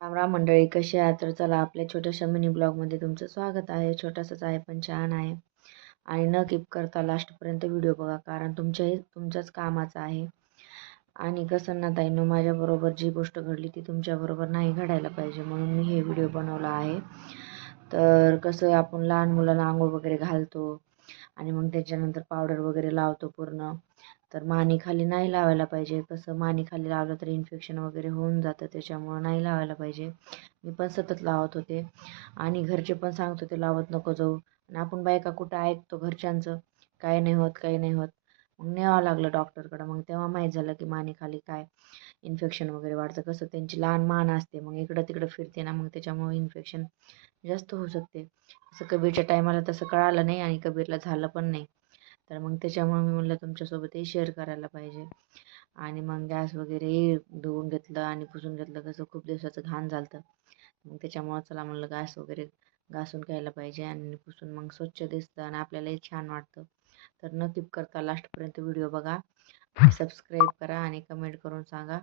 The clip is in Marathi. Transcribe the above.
राम मंडळी, कशी आहात? तर चला, आपल्या छोट्याशा मिनी ब्लॉगमध्ये तुमचं स्वागत आहे. छोटासाच आहे पण छान आहे. आणि न कीप करता लास्टपर्यंत व्हिडिओ बघा, कारण तुमच्याच कामाचा आहे. आणि कसं ना ताईंनो, माझ्याबरोबर जी गोष्ट घडली ती तुमच्याबरोबर नाही घडायला पाहिजे, म्हणून मी हे व्हिडिओ बनवला आहे. तर कसं, आपण लहान मुलाला आंघोळ वगैरे घालतो आणि मग त्याच्यानंतर पावडर वगैरे लावतो पूर्ण. तर मानेखाली नाही लावायला पाहिजे. कसं, मानेखाली लावलं तर इन्फेक्शन वगैरे होऊन जातं, त्याच्यामुळं नाही लावायला पाहिजे. मी पण सतत लावत होते आणि घरचे पण सांगत होते लावत नको जाऊ. आणि आपण बायका कुठं ऐकतो घरच्यांचं? काही नाही होत, काही नाही होत. मग न्यावं लागलं डॉक्टरकडं. मग तेव्हा माहीत झालं की मानेखाली काय इन्फेक्शन वगैरे वाढतं. कसं, त्यांची लहान मान असते, मग इकडं तिकडं फिरते ना, मग त्याच्यामुळे इन्फेक्शन जास्त होऊ शकते. तसं कबीरच्या टायमाला तसं कळालं नाही आणि कबीरला झालं पण नाही. तर मग त्याच्यामुळे मी म्हणलं तुमच्यासोबतही शेअर करायला पाहिजे. आणि मग गॅस वगैरे धुवून घेतलं आणि पुसून घेतलं. कसं, खूप दिवसाचं घाण झालं. मग त्याच्यामुळं चला म्हणलं गॅस वगैरे घासून घ्यायला पाहिजे आणि पुसून मग स्वच्छ दिसतं आणि आपल्यालाही छान वाटतं. तर न कीप करता लास्टपर्यंत व्हिडिओ बघा, सबस्क्राईब करा आणि कमेंट करून सांगा